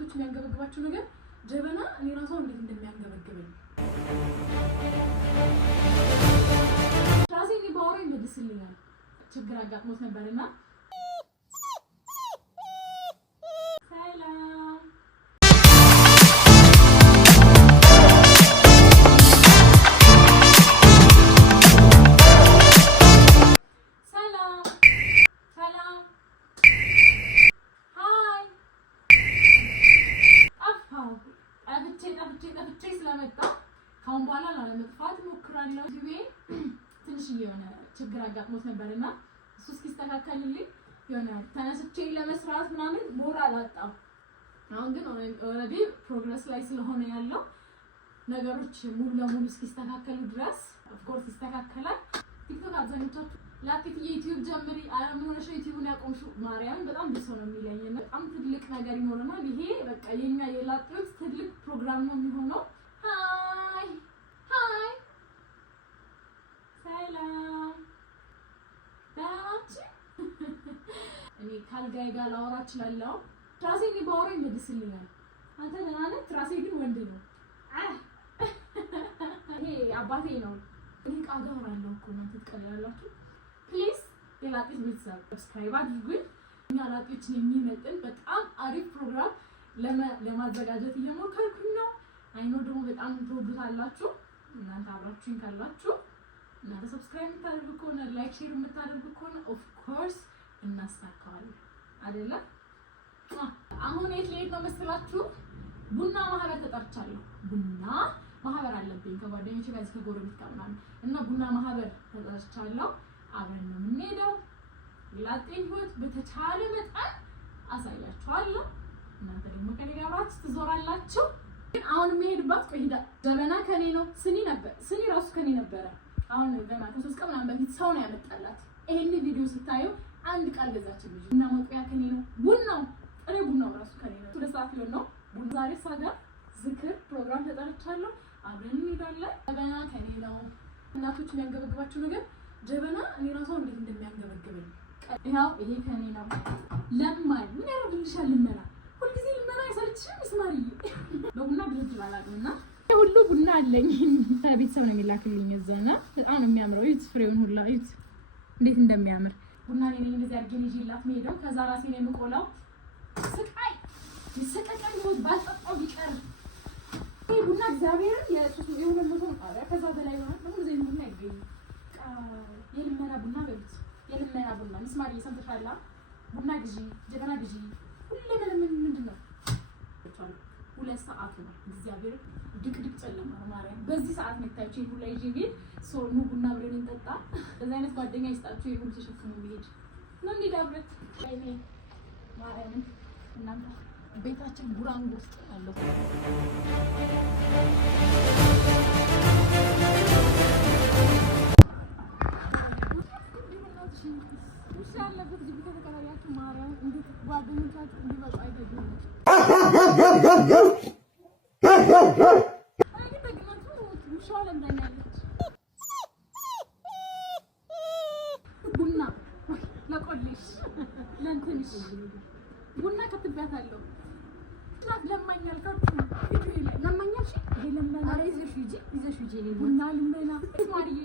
እናቶች የሚያንገበግባቸው ነገር ጀበና እኔ ራሷ እንዴት እንደሚያንገበግበኝ ራሴን ባወራ ይመልስልኛል። ችግር አጋጥሞት ነበርና ሰላም ሰላም ሰላም ሃይ ጠፍቼ ስለመጣ ካሁን በኋላ ላለመጥፋት እሞክራለሁ። ትንሽ የሆነ ችግር አጋጥሞት ነበርና እሱ እስኪስተካከልልኝ የሆነ ተነስቼ ለመስራት ምናምን ሞራል አጣሁ። አሁን ግን ኦልሬዲ ፕሮግረስ ላይ ስለሆነ ያለው ነገሮች ሙሉ ለሙሉ እስኪስተካከሉ ድረስ ኦፍ ኮርስ ይስተካከላል። ቲክቶክ አብዛኞቻችሁ ላቲት ዩቲዩብ ጀምሪ አለምሆነሽ ዩቲዩብን ያቆምሽው ማርያም በጣም ደስ ነው የሚለኝ። በጣም ትልቅ ነገር ይኖርናል። ይሄ በቃ የኛ የላቲት ትልቅ ፕሮግራም ነው የሚሆነው። ሃይ ሃይ ሰላም ዳች እኔ ካልጋይ ጋር ላወራ እችላለሁ። ትራሴን ባወራ ይመልስልኛል። አንተ ደህና ነህ? ትራሴ ግን ወንድ ነው። ይሄ አባቴ ነው። እኔ ቃል ጋር አወራለሁ እኮ እናንተ ትቀልላላችሁ። ፕሊዝ የላጤት ቤተሰብ ሰብስክራይብ አድርጉኝ። እኛ ላጤዎችን የሚመጥን በጣም አሪፍ ፕሮግራም ለማዘጋጀት እየሞከርኩኝ ነው። አይኖ ደግሞ በጣም ትወዱታላችሁ። እናንተ አብራችሁኝ ካላችሁ እናንተ ሰብስክራይብ የምታደርጉ ከሆነ ላይክ ሼር የምታደርጉ ከሆነ ኦፍ ኮርስ እናሳካዋለን አይደለ? አሁን የት ልሄድ ነው መስላችሁ? ቡና ማህበር ተጠርቻለሁ። ቡና ማህበር አለብኝ ከጓደኞቼ ጋር ከጎረቤት ጋር ምናምን እና ቡና ማህበር ተጠርቻለሁ። አብረን ነው የምንሄደው። ላጤን ህይወት በተቻለ መጠን አሳያችኋለሁ። እናንተ ደግሞ ከኔ ጋር አብራችሁ ትዞራላችሁ። አሁን የምሄድባት ቆይዳ ጀበና ከኔ ነው። ስኒ ራሱ ከኔ ነበረ። አሁን ገና ከ3 ቀን ምናምን በፊት ሰው ነው ያመጣላት። ይሄን ቪዲዮ ስታዩ አንድ ቃል ገዛችልኝ እና መቆያ ከኔ ነው። ቡናው ጥሬ ቡናው ራሱ ከኔ ነው። 2 ሰዓት ሊሆን ነው። ቡና ዛሬ ሳጋ ዝክር ፕሮግራም ተጠርቻለሁ። አብረን እንሄዳለን። ጀበና ከኔ ነው። እናቶች የሚያንገበግባቸው ነገር ጀበና እኔ ራሷ እንዴት እንደሚያንገበግበኝ ይሄው ይሄ ከኔ ነው። ለማይ ምን ያደርግልሻል? ልመና ሁልጊዜ ልመና አይሰልችሽም? ምስማርዬ በቡና ድርድር አላውቅምና ሁሉ ቡና አለኝ። ቤተሰብ ነው የሚላክልኝ። እዛና በጣም ነው የሚያምረው። ይት ፍሬውን ሁላ ይት እንዴት እንደሚያምር ቡና እኔ ነኝ እንደዚህ አድርጌ ይዤላት የምሄደው። ከዛ ራሴ ነው የምቆላው። ስቃይ ይሰቀቀል ነው ባልጠጣው ቢቀር ይሄ ቡና እግዚአብሔር የሱስ የሆነ ነው አረ ከዛ በላይ ነው። ምንም ዘይት ቡና አይገኝም። የልመና ቡና በሉት። የልመና ቡና ምስማር እየሰምተሻላ። ቡና ግዢ፣ ጀበና ግዢ። ሁሌም ምንድን ነው 2 ሰዓት ነው እግዚአብሔር ድቅድቅ ጨለማ ማርያም። በዚህ ሰዓት ነው ታይቼ ሁላ ይዤ ቤት ሶኑ ቡና ብለን እንጠጣ። በዛ አይነት ጓደኛ ይስጣችሁ። ይሁን ተሸፍኑ ቢሄድ ነው እንዲዳብረት አይኔ ማርያም። እናንተ ቤታችን ጉራንጉ ውስጥ ያለው ያለበት ጅብ ከተቀራያችሁ ማርያም እንዴት ጓደኞቻችሁ እንዲመጡ አይደለም። ቡና ለቆልሽ ለእንትንሽ ቡና ከትቤያታለሁ። ትናት ለማኛል ለማኛል ለመና ይዘሽ ሂጂ ቡና ልመና ማርዬ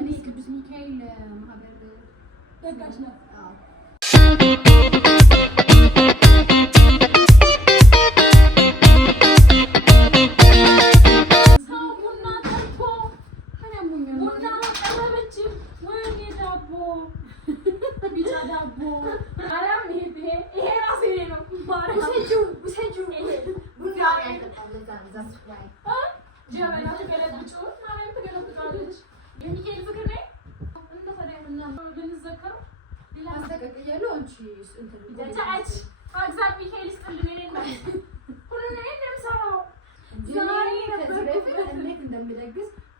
እኔ ቅዱስ ሚካኤል ማህበር ደጋሽ ነው።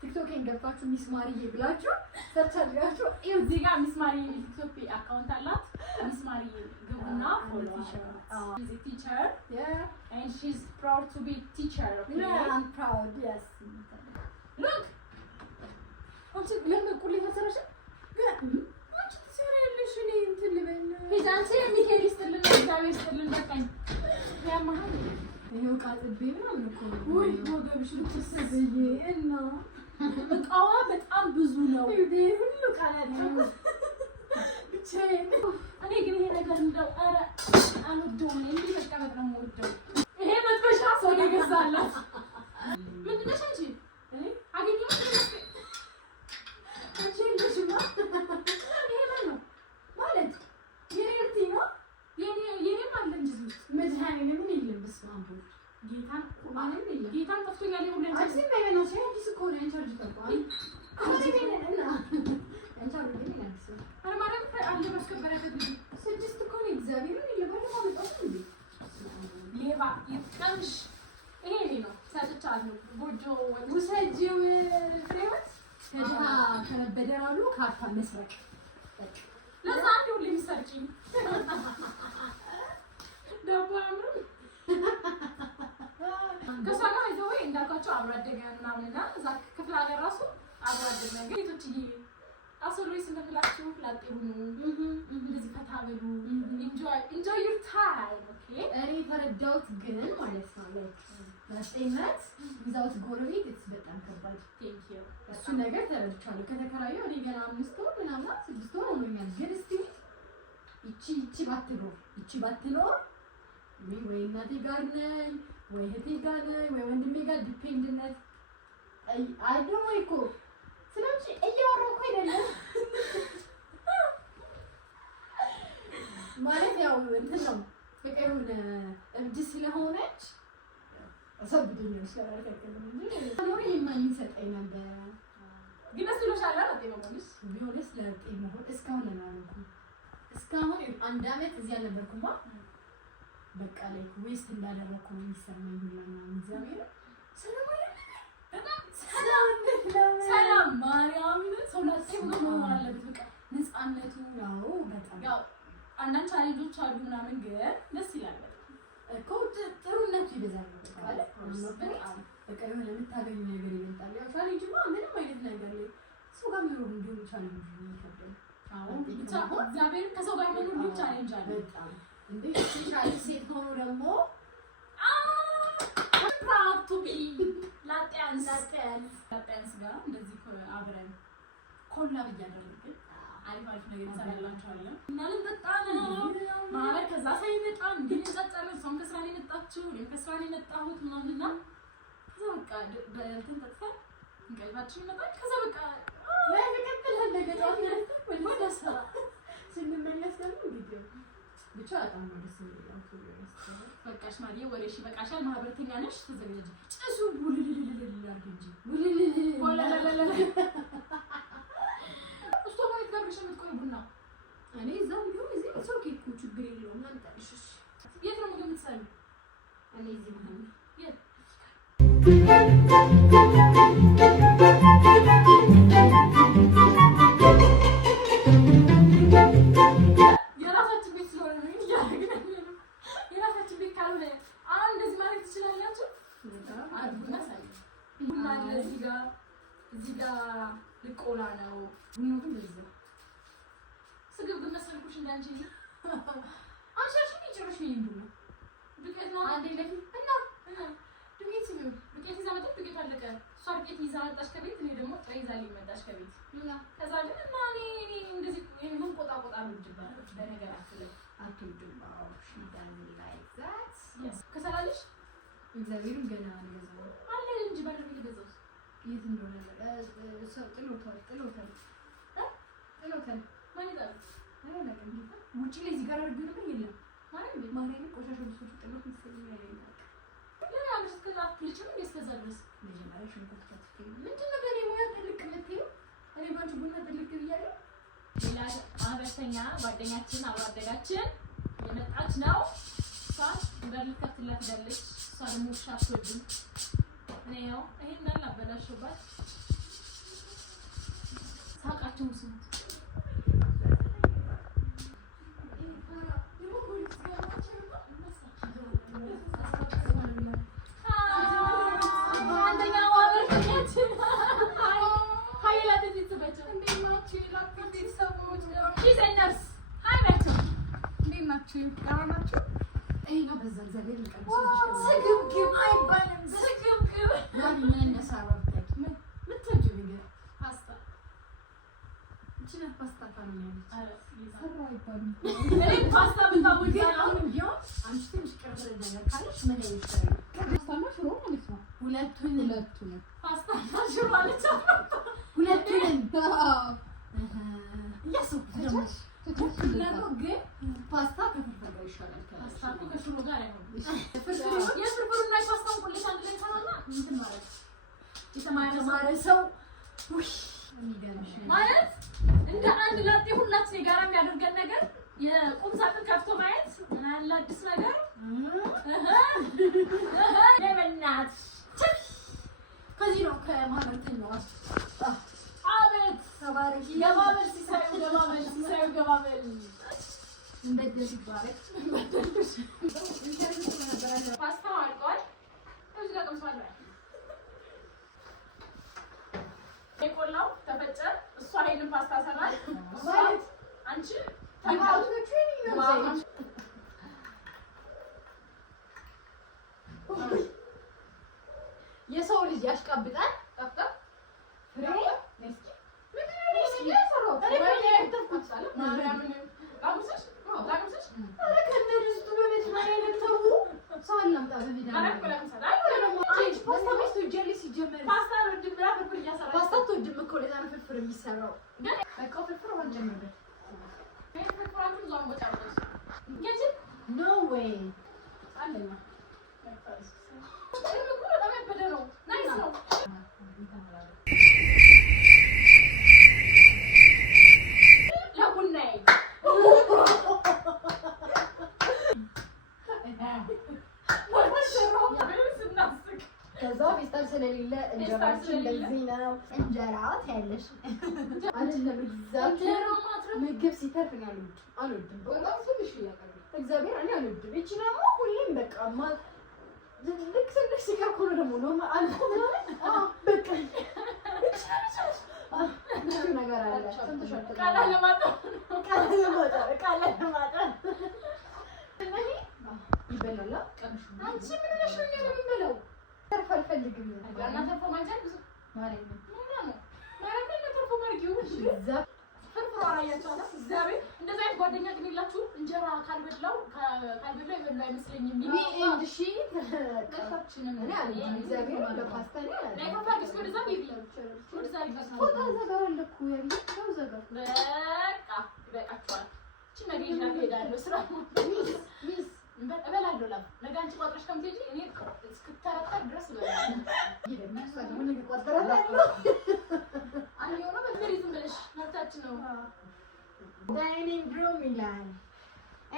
ቲክቶክን ገብታችሁ ሚስማርዬ ብላችሁ ሰርች አድርጋችሁ እዚህ ጋር ሚስማርዬ ቲክቶክ አካውንት አላት። ሚስማርዬ ግቡና ፎሎ አድርጉ። She's a teacher, yeah, and she's proud to be teacher. Okay? Yeah, I'm proud. Yes. Look. አንቺ ለምን ቁሌ ተሰራሽ? አንቺ ትሰሪያለሽ እኔ እንትን ልበል ሄዳንቺ ሚካኤል ይስጥልን እግዚአብሔር ይሄው ቃጥቤ ምናምን እኮ ወይ ወገብሽ ልትሰበይ እና እቃዋ በጣም ብዙ ነው። ሁሉ ቃላት ብቻዬን እኔ ግን ይሄ ነገር እንደው ኧረ አልወደውም። እንዲህ በቃ በጣም ወደው ይሄ መጥበሻ ሰው ይገዛላት። ምንድን ነሽ አንቺ? እኔ አገኘሁት አንቺ ልጅማ ይሄ ምን ነው ማለት የኔርቲ ነው የኔም አለ እንጂ መድኃኒዓለም ምን ይልብስ ነው ጌታን ማንም የለም። ጌታን ከፍቶኛል ይሁን አንቺ ነው ነው አዲስ እኮ ነው አንቺ ተቋም አንቺ ነና አንቺ አሁን ግን ያንቺ አረ ማርያም አለ ማስከበሪያ ተግዲ ስድስት እኮ ነው እግዚአብሔርን ይለባል ማለት ነው እንዴ ሌባ ይጥቀምሽ። ይሄ ነው ሰጥቻለሁ። ጎጆ ውሰጂው ፍሬወት ከድሃ ከመበደራሉ ካርታ መስረቅ ለዛ አንዱ ለሚሰርጪኝ ዳቦ አምሩ ከሷ ጋር ይዘው እንዳልኳቸው አብሮ አደገ ምናምንና እዛ ክፍለ ሀገር ራሱ አብሮ አደገ ነገር እቶችዬ አሶሎይ ስለምላችሁ ላጤ ሁኑ እንደዚህ ፈታ በሉ enjoy your time ኦኬ። እኔ ተረዳሁት ግን ማለት ነው ለጤንነት ዊዛውት ጎረቤት በጣም ከባድ ቴንክ ዩ እሱ ነገር ተረድቻለሁ። ከተከራየሁ እኔ ገና 5 ወር ምናምን 6 ወር ሆኖኛል። ግን እስቲ ይቺ ባትኖር ወይ እናቴ ጋር ነኝ ወይ እህቴ ጋር ነኝ ወይ ወንድሜ ጋር ዲፔንድነት አይደለም እኮ ስለዚህ እያወራሁ እኮ አይደለም ማለት ያው እንትን ነው በቃ የሆነ እብድ ስለሆነች አሳብደኝ ነው ስለራከከለ ነው የማይሰጠኝ ነበር። ግን ስለሻላ ነው ደሞንስ ቢሆንስ ለጤ መሆን እስካሁን ለማለኩ እስካሁን 1 አመት እዚህ አልነበርኩም። በቃ ላይ ዌስት እንዳደረኩ ነው የሚሰማኝ ሁላና እግዚአብሔር ሰላም ማርያም ሰው ላጤ ነው ማለት በቃ ነፃነቱ ነው በጣም ያው አንዳንድ ቻሌንጆች አሉ ምናምን ግን ደስ ይላል እኮ ጥሩነቱ ይበዛል ማለት ነው። በቃ የሆነ የምታገኙ ነገር ይመጣል። ያው ቻሌንጅማ ምንም አይነት ነገር ላይ ሰው ጋር መኖር እንዲሆን ቻሌንጅ ነው ይከብዳል። አዎ ብቻ እግዚአብሔር ከሰው ጋር መኖር ቻሌንጅ አለ በጣም እንዴ ስፔሻሊ ሴት ሆኖ ደግሞ proud to be ላጤያንስ ጋር እንደዚህ አብረን ኮላብ እያደረግን አሪፍ ነገር እንሰራላችኋለን እና ልንጠጣ ነው ማለት ከዛ ሳይመጣ እንድንጨጨረን ሰው ከስራ ላይ መጣችሁ እኔም ከስራ ላይ መጣሁት ምናምንና ከዛ በቃ በእንትን ጠጥተን እንቀልባችን ይመጣል። ከዛ በቃ ለፍቅር ለገጣው ወደ ስራ ስንመለስ ደግሞ ቪዲዮ ብቻ በጣም ነው ደስ የሚለው። በቃሽ ማሪዬ ወሬሽ በቃሻል። ማህበርተኛ ነሽ ተዘጋጅ ጭሱ ቡልልልልል አርግጂ ቡልልልል ወላላላላ እስቶማይ ጋርሽ የምትቆይ ቡና እኔ እዛው ቢሆን እዚህ ሶኬ እኮ ችግር የለውም አንጠልሽ። የት ነው ምግብ የምትሰሪው? እኔ እዚህ ማለት ነው የት እዚህ ጋር ልቆላ ነው ቡናው ግን በዛ ስግብግብ መሰልኩሽ እንዳንቺ አንቺ ይጭርሽ ነው ዱቄት ነው አንዴ ለፊ እና ዱቄት ነው ዱቄት ይዛ መጣች ዱቄት አለቀ እሷ ዱቄት ይዛ መጣች ከቤት እኔ ደግሞ ጥሬ ይዛ መጣች ከቤት እና ከዛ ግን እና እኔ እንደዚህ ምን ቆጣ ነው ይባላል በነገራችን ላይ አትወድም ሺ ዳን ላይክ ዛት ከሰላልሽ እግዚአብሔርን ገና ነው አለ እንጂ ባለው ይገዛው የት እንደሆነ ሰው ጥሎታል ማለት አይደለም ውጪ ላይ እዚህ ጋር አድርገን የለም ማርያም ቆሻሻ ልብሶች ጥሎት መስለኝ ያለኛል። ለምን አምስት ከዛ አትልጭም እስከዛ ድረስ መጀመሪያ ሽንኩርት ከትፌ ምንድን ነው በኔ ሙያ ጥልቅ የምትይው? እኔ ባንቺ ቡና ጥልቅ ብያለሁ። ሌላ ማህበርተኛ ጓደኛችን አብሮ አደጋችን የመጣች ነው። እሷ እንዳል ልትከፍትላት ሄዳለች። እሷ ደግሞ ውሻ አትወድም። እኔ ያው ይሄን እንዳል አበላሽባት ሳቃቸው ስንት ይሄኛው በዛ እግዚአብሔር ይቀርብ ስግብግብ አይባልም ስግብግብ ማን ምን እንደሰራው ምትወጂ ነገር ፓስታ እቺን ፓስታ ካሉኝ ሰራ አይባልም እኔ ፓስታ በጣም አሁን ቢሆን አንቺ ትንሽ ቅርብ ነገር ካለሽ ምን ይችላል ፓስታና ሽሮ ማለት ነው ሁለቱን ፓስታና ሽሮ ማለት ነው ሁለቱን ያሰብኩት ግን ፓስታ ከፍርፍር ጋር ይሻላል ፓስታ ከሽሮ ጋር አይሆንም የፍርፍሩና የፓስታውን ቁሌት አንድ ላይ ሰራና እንትን ማለት የተማረ ሰው ማለት እንደ አንድ ላጤ ሁላችን የጋራ የሚያደርገን ነገር የቁም ሳጥን ከፍቶ ማየት ምን አለ አዲስ ነገር ለበናት ከዚህ ነው ከማለትን ነው አቤት ተባረኪ ገባበል ሲሳዩ ገባበል እንደዚህ ይባረክ ፓስታው አልቋል እዚህ ጋር ቀምሷል የቆላው ተፈጨ እሷ ሄልን ፓስታ ሰራል ማለት አንቺ ታውቁት ነው የሰው ልጅ ያሽቃብጣል ጠፍጣ ፍሬ ነስኪ ምንድነው የሚሰራው No way. ከዛ ፌስታል ስለሌለ እንጀራችን እንደዚህ ነው። እንጀራ ታያለሽ አይደለም? ምግብ ሲተርፍ ነው አልወድም። በጣም ትንሽ ያቀርብ እግዚአብሔር እኔ አልወድም። እቺ ደግሞ ሁሌም በቃ ልክ ትንሽ ሲቀር እኮ ነው ደግሞ ነው አልኩ በቃ ብዙ ነገር አለ። ቃል ለማጣት ይበላል። አንቺ ምን ነሽ ነው የሚበላው? ተርፍ አልፈልግም። እና ተርፎ ማንጀት ብዙ ማለት ነው ማለት ነው ተርፎ ማርጊው ፍርፍሩ አያቻለ እግዚአብሔር እንደዛ አይነት ጓደኛ ግን የላችሁ እንጀራ ካልበላው ይበላ አይመስለኝም። እንዴ እሺ ከፋችንም እኔ አልኩኝ እግዚአብሔር በፓስታ ነው ያለ ላይ ከፋክስ ወደዛ ይብላል ወደዛ ይጋሳው ወደዛ ዘጋለኩ ያብይ ዘጋ በቃችኋል እቺ ነገ ይና ሄዳለሁ ስራ ሚስ እበላለሁ ላም ነገ አንቺ ቋጥረሽ ከምትሄጂ እኔ እስክተረጠር ድረስ እበላለሁ ይደምሳል ምን ይቆጠራል አንየው ነው በመሪዝም ብለሽ መርታችን ነው ዳይኒንግ ሩም ይላል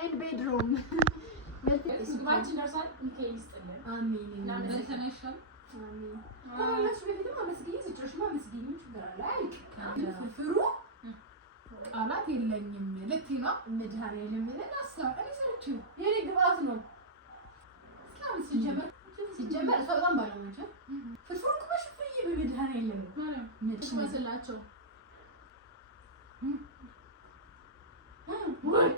ኤንድ ቤድሩም ስግባችን ደርሷል ሚካኤል ይስጥልን አሜን እና ለተነሽም አሜን ታላላሽ በፊትም አመስግኝ ሲጨርሽማ አመስግኝ ይችላል አይክ ፍሩ ቃላት የለኝም ለቲና መድኃኒዓለም ለናሳ እኔ ሰርችው የኔ ግባት ነው ሲጀመር እሷ በጣም ባለሙያ ፍርፍሩ ኩባሽ ፍይ በመድኃኒዓለም ምንሽ መስላቸው ወይ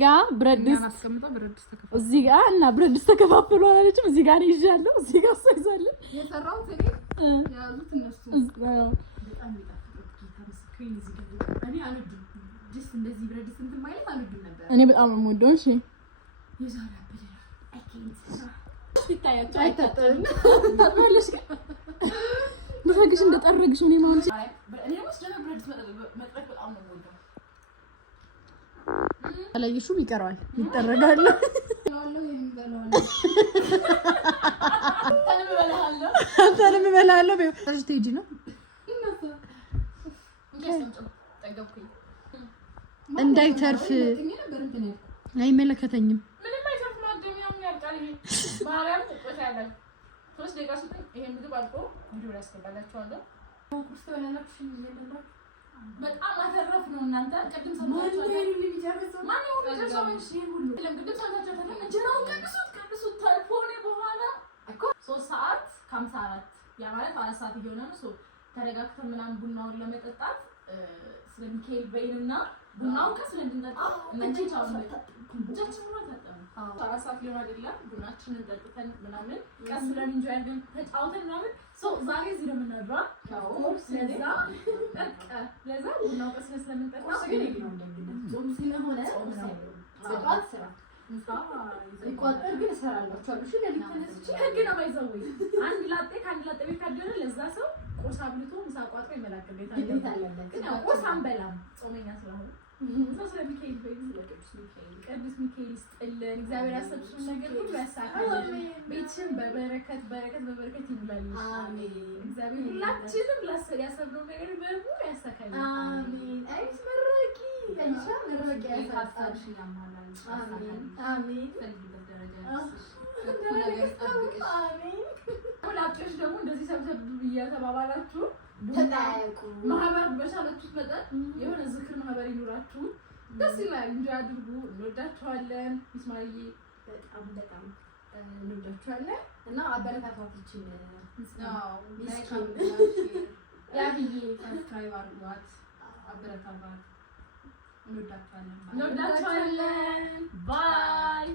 ጋ ብረት ድስት እዚህ ጋር እና ብረት ድስት ተከፋፍሎ አላለችም። እዚህ ጋር ይዣለሁ፣ እዚህ ጋር ሰይዛለሁ። የሰራው እኔ ያዙት እነሱ በጣም ይጣፍጣል። ጌታ ምስክሬን እዚህ ጋር እኔ አልወድም ድስት እንደዚህ ብረት ድስት እንትን ማለት አልወድም ነበር። እኔ በጣም ነው የምወደው። እሺ የዛሬ አበደ አይ ካንት ይታያችሁ አይታጠብም ታጥባለሽ መፈግሽ እንደጠረግሽ ነው ማለት ነው። እኔ ወስደ ብረት ድስት መጥረግ በጣም ነው የምወደው። አላየሽውም? ይቀራል ይጠረጋል። አንተንም እበላለሁ። በታች ትሄጂ ነው እንዳይተርፍ አይመለከተኝም። ምንም አይተርፍ ማደሚያም ያልቃል። ይሄ ማርያም ቁጥር ያለ 3 ደቂቃ ስጠኝ። ይሄ ምግብ አልቆ ቪዲዮ ላይ አስገባላችኋለሁ። ቁርስ ተበላላችሁ ይዘላችሁ በጣም አተረፍ ነው እናንተ ቅድም ሰምታችኋል። ማን ነው የሚጨርሰው? እሺ ሁሉ ቅድም ሰምታችኋል። እንጀራውን ቀንሱት ተርፎኔ በኋላ እኮ 3 ሰዓት ከ54 ያ ማለት 4 ሰዓት እየሆነ ነው። ተረጋግተን ምናምን ቡናውን ለመጠጣት ስለ ሚካኤል በይንና ቡናውን ቀስ ለምንጠጣ እናንተ ቻው እጃችን ነው ታጠሙ 4 ሰዓት ሊሆን አይደለም። ቡናችንን ጠጥተን ምናምን ቀስ ብለን እንጆይ አድርገን ተጫውተን ምናምን ዛሬ እዚህ ነው የምናድረው። ለዛ ቡናው ቀስ ስለምንጠጣ ግን ነው እንደግነት ጾም ስለሆነ በጧት ስራ ይቆጠር ግን እሰራላችኋለሁ። እሺ ለሊት ተነስቼ ህግ ነው ባይዘው አንድ ላጤ ከአንድ ላጤ ቤት ካደረ ለዛ ሰው ቁርስ አብልቶ ምሳ ቋጥሮ ይመላክ ቤት አለበት። ግን ቁርስ አንበላም ጾመኛ ስለሆነ ስለ ሚካኤል በይ ቅዱስ ሚካኤል ይስጥልን። እግዚአብሔር ያሰብሽውን ነገር ሁሉ ያሳካልን። ቤትሽን በበረከት ይሙላልሽ። አሜን። እግዚአብሔር ሁላችንም ያሰብነውን ነገር በሙሉ ያሳካልን። አሜን። አይስ መረቂ እንሻ መረቂ ያሳካልሽ ያማላልሽ። አሜን አሜን። ፈልግበት ደረጃ አሜን። ሁላችሁም ደግሞ እንደዚህ ሰብሰብ እየተባባላችሁ ተጣጣቁ ማህበር በቻላችሁት መጠን የሆነ ዝክር ማህበር ይኖራችሁ ደስ ይላል። እንጂ አድርጉ። እንወዳችኋለን። ይስማዬ በጣም እንወዳችኋለን እና አበረታታችን ሚስኪን ያብዬ ሰብስክራይብ አድርጓት፣ አበረታቷት። እንወዳችኋለን። ባይ